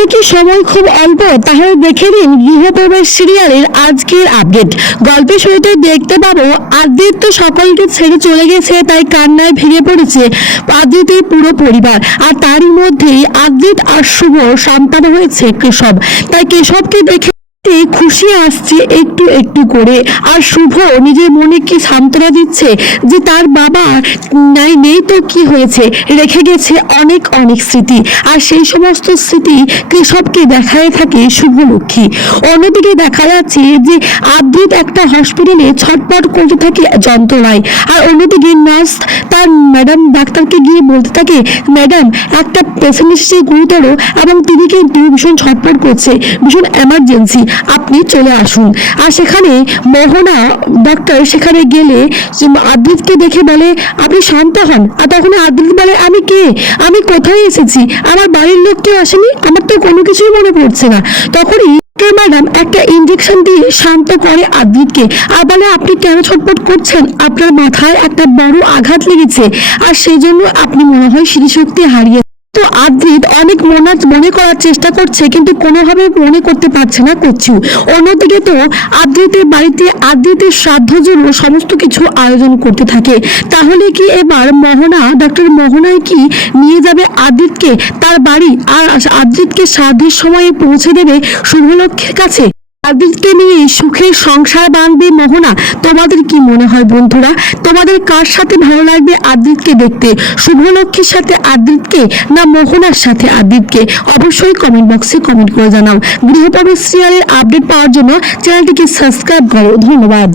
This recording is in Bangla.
হাতে কি সময় খুব অল্প, তাহলে দেখে নিন গৃহপ্রবেশ সিরিয়ালের আজকের আপডেট। গল্পের শুরুতে দেখতে পাবো আদ্রিত তো সকলকে ছেড়ে চলে গেছে, তাই কান্নায় ভেঙে পড়েছে আদিতের পুরো পরিবার। আর তারই মধ্যেই আদিত আর শুভ সন্তান হয়েছে কেশব। তাই কেশবকে দেখে তে খুশি আসছে একটু একটু করে। আর শুভ নিজের মনে কি সান্ত্বনা দিচ্ছে যে তার বাবা নাই, নেই তো কি হয়েছে? রেখে গেছে অনেক অনেক স্মৃতি। আর সেই সমস্ত স্মৃতি কৃষককে দেখায় থাকে শুভলক্ষ্মী অন্যদিকে দেখা যাচ্ছে যে আদ্রিত একটা হসপিটালে ছটপট করতে থাকে যন্ত্রণায়। আর অন্যদিকে নার্স তার ম্যাডাম ডাক্তারকে গিয়ে বলতে থাকে ম্যাডাম একটা পেশেন্ট এসেছে গুরুতর এবং তিনি কিন্তু ভীষণ ছটপট করছে? ভীষণ এমার্জেন্সি আপনি চলে আসুন। আর সেখানে মোহনা ডাক্তার সেখানে গেলে আদ্রিতকে দেখে বলে, আপনি শান্ত হন। আর তখন আদ্রিত বলে, আমি কে? আমি কোথায় এসেছি? আমার বাড়ির লোক কেউ আসেনি? আমার তো কোনো কিছুই মনে পড়ছে না। তখনই ম্যাডাম একটা ইঞ্জেকশন দিয়ে শান্ত করে আদ্রিতকে আর বলে, আপনি কেন ছটপট করছেন? আপনার মাথায় একটা বড় আঘাত লেগেছে। আর সেই জন্য আপনি মনে হয় স্মৃতিশক্তি হারিয়ে তো আদ্রিত অনেক মনে মনে করার চেষ্টা করছে, কিন্তু কোনোভাবে মনে করতে পারছে না করছি অন্যদিকে তো আদ্রিতের বাড়িতে আদ্রিতের শ্রাদ্ধ জন্য সমস্ত কিছু আয়োজন করতে থাকে। তাহলে কি এবার মোহনা ডক্টর মোহনায় কি নিয়ে যাবে আদ্রিতকে তার বাড়ি, আর আদ্রিতকে শ্রাদ্ধের সময়ে পৌঁছে দেবে শুভলক্ষের কাছে? আদিতকে নিয়ে সুখের সংসার বাঁধবে মোহনা। তোমাদের কি মনে হয় বন্ধুরা? তোমাদের কার সাথে ভালো লাগবে আদিতকে দেখতে? শুভলক্ষ্মীর সাথে আদিতকে না মোহনার সাথে আদিতকে অবশ্যই কমেন্ট বক্সে কমেন্ট করে জানাও। গৃহপ্রবেশ সিরিয়ালের আপডেট পাওয়ার জন্য চ্যানেলটিকে সাবস্ক্রাইব করো। ধন্যবাদ।